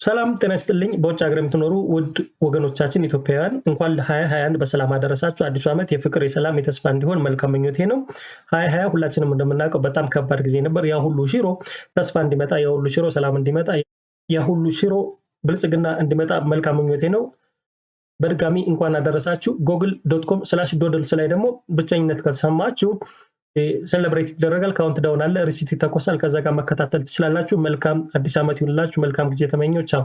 ሰላም ጤና ይስጥልኝ በውጭ ሀገር የምትኖሩ ውድ ወገኖቻችን ኢትዮጵያውያን እንኳን ለ2021 በሰላም አደረሳችሁ። አዲሱ ዓመት የፍቅር የሰላም የተስፋ እንዲሆን መልካም ምኞቴ ነው። 2020 ሁላችንም እንደምናውቀው በጣም ከባድ ጊዜ ነበር። ያ ሁሉ ሽሮ ተስፋ እንዲመጣ፣ ያ ሁሉ ሽሮ ሰላም እንዲመጣ፣ ያ ሁሉ ሽሮ ብልጽግና እንዲመጣ መልካም ምኞቴ ነው። በድጋሚ እንኳን አደረሳችሁ። google.com/dodels ላይ ደግሞ ብቸኝነት ከተሰማችሁ ሴሌብሬት ይደረጋል። ካውንት ዳውን አለ፣ ሪሲት ይተኮሳል። ከዛ ጋር መከታተል ትችላላችሁ። መልካም አዲስ ዓመት ይሁንላችሁ። መልካም ጊዜ ተመኘው። ቻው።